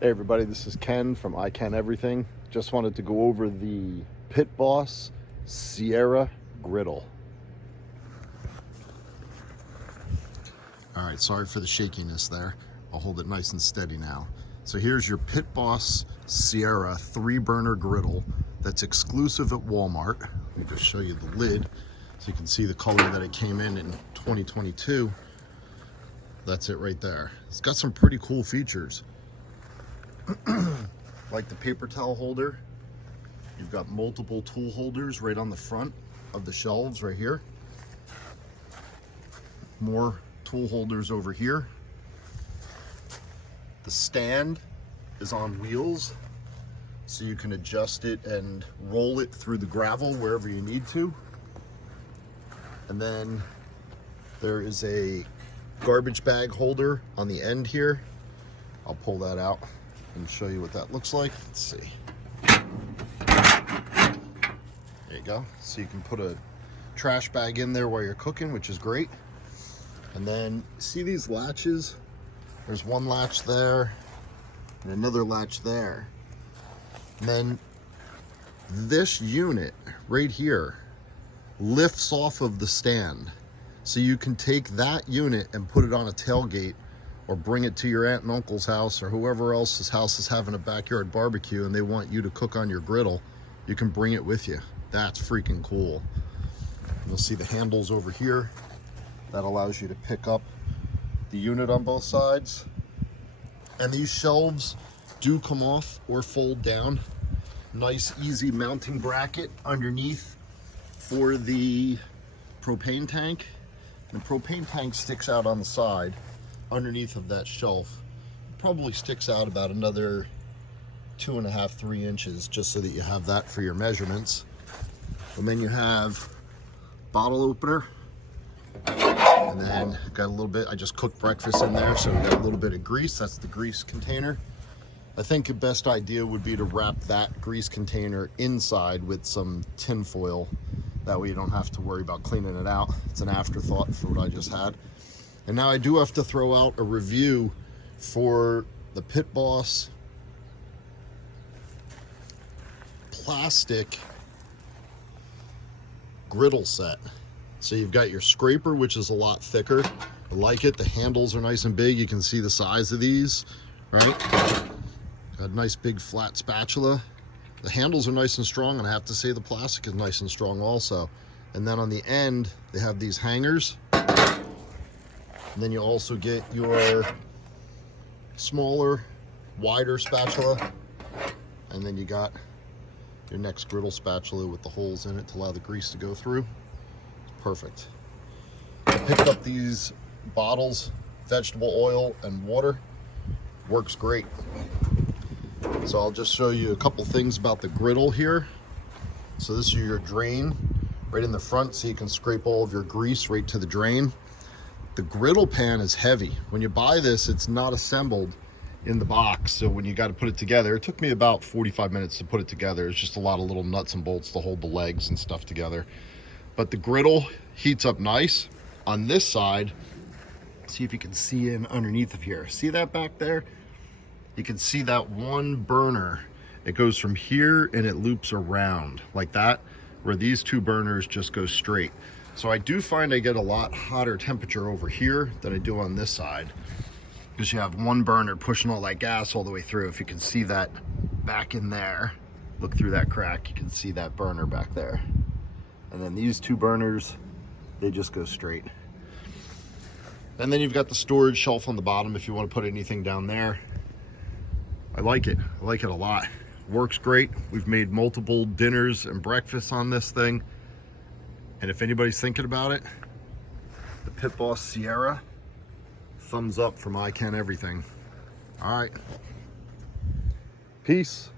Hey everybody, this is Ken from I Can Everything. Just wanted to go over the Pit Boss Sierra Griddle. Alright, sorry for the shakiness there. I'll hold it nice and steady now. So here's your Pit Boss Sierra 3-burner griddle that's exclusive at Walmart. Let me just show you the lid so you can see the color that it came in 2022. That's it right there. It's got some pretty cool features. Like the paper towel holder. You've got multiple tool holders right on the front of the shelves right here. More tool holders over here. The stand is on wheels, so you can adjust it and roll it through the gravel wherever you need to. And then there is a garbage bag holder on the end here. I'll pull that out and show you what that looks like. Let's see. There you go. So you can put a trash bag in there while you're cooking, which is great. And then see these latches? There's one latch there and another latch there. And then this unit right here lifts off of the stand. So you can take that unit and put it on a tailgate or bring it to your aunt and uncle's house or whoever else's house is having a backyard barbecue and they want you to cook on your griddle. You can bring it with you. That's freaking cool. You'll see the handles over here. That allows you to pick up the unit on both sides. And these shelves do come off or fold down. Nice, easy mounting bracket underneath for the propane tank. The propane tank sticks out on the side underneath of that shelf. Probably sticks out about another 2.5, 3 inches, just so that you have that for your measurements. And then you have bottle opener. And then got a little bit, I just cooked breakfast in there, so we got a little bit of grease. That's the grease container. I think the best idea would be to wrap that grease container inside with some tin foil. That way you don't have to worry about cleaning it out. It's an afterthought for what I just had. And now I do have to throw out a review for the Pit Boss plastic griddle set. So you've got your scraper, which is a lot thicker. I like it. The handles are nice and big. You can see the size of these, right? Got a nice big flat spatula. The handles are nice and strong, and I have to say the plastic is nice and strong also. And then on the end, they have these hangers. And then you also get your smaller, wider spatula. And then you got your next griddle spatula with the holes in it to allow the grease to go through. Perfect. I picked up these bottles, vegetable oil and water. Works great. So I'll just show you a couple things about the griddle here. So this is your drain right in the front, so you can scrape all of your grease right to the drain. The griddle pan is heavy. When you buy this, it's not assembled in the box, so when you got to put it together, it took me about 45 minutes to put it together. It's just a lot of little nuts and bolts to hold the legs and stuff together. But the griddle heats up nice. On this side, see if you can see in underneath of here. See that back there? You can see that one burner. It goes from here and it loops around like that, where these two burners just go straight. So I do find I get a lot hotter temperature over here than I do on this side, because you have one burner pushing all that gas all the way through. If you can see that back in there, look through that crack, you can see that burner back there. And then these two burners, they just go straight. And then you've got the storage shelf on the bottom if you want to put anything down there. I like it. I like it a lot. Works great. We've made multiple dinners and breakfasts on this thing. And if anybody's thinking about it, the Pit Boss Sierra, thumbs up from I Can Everything. All right. Peace.